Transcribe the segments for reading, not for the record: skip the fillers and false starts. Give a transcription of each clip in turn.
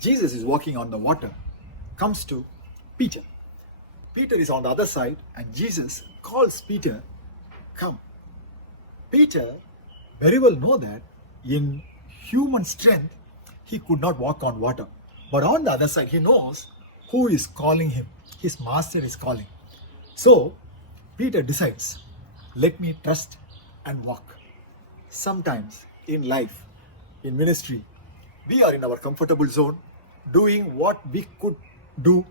Jesus is walking on the water, comes to Peter. Peter is on the other side, and Jesus calls Peter, come. Peter very well know that in human strength, he could not walk on water. But on the other side, he knows who is calling him. His master is calling. So, Peter decides, let me trust and walk. Sometimes in life, in ministry, we are in our comfortable zone, doing what we could do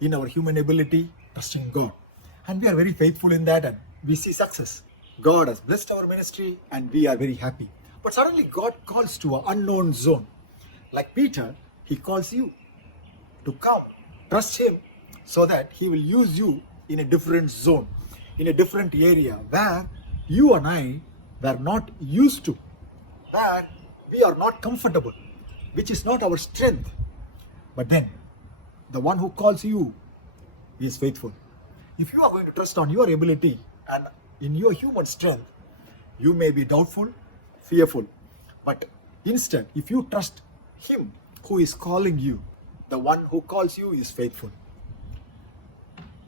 in our human ability, trusting God. And we are very faithful in that, and we see success. God has blessed our ministry and we are very happy. But suddenly God calls to an unknown zone. Like Peter, he calls you to come, trust him so that he will use you in a different zone, in a different area where you and I were not used to, where we are not comfortable, which is not our strength. But then the one who calls you is faithful. If you are going to trust on your ability and in your human strength, you may be doubtful, fearful. But instead, if you trust him who is calling you, the one who calls you is faithful.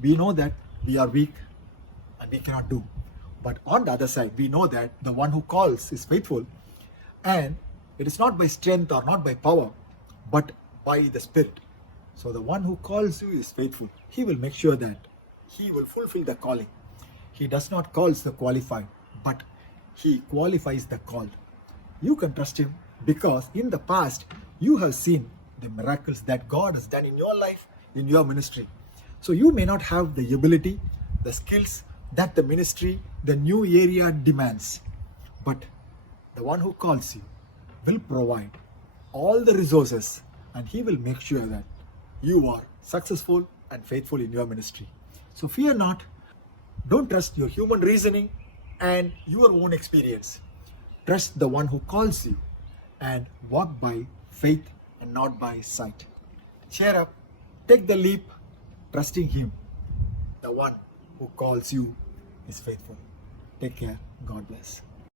We know that we are weak and we cannot do. But on the other side, we know that the one who calls is faithful, and it is not by strength or not by power, but by the Spirit. So the one who calls you is faithful. He will make sure that he will fulfill the calling. He does not call the qualified, but he qualifies the called. You can trust him because in the past you have seen the miracles that God has done in your life, in your ministry. So you may not have the ability, the skills that the ministry, the new area demands. But the one who calls you will provide all the resources, and he will make sure that you are successful and faithful in your ministry. So fear not. Don't trust your human reasoning and your own experience. Trust the one who calls you and walk by faith and not by sight. Cheer up, take the leap, trusting him. The one who calls you is faithful. Take care. God bless.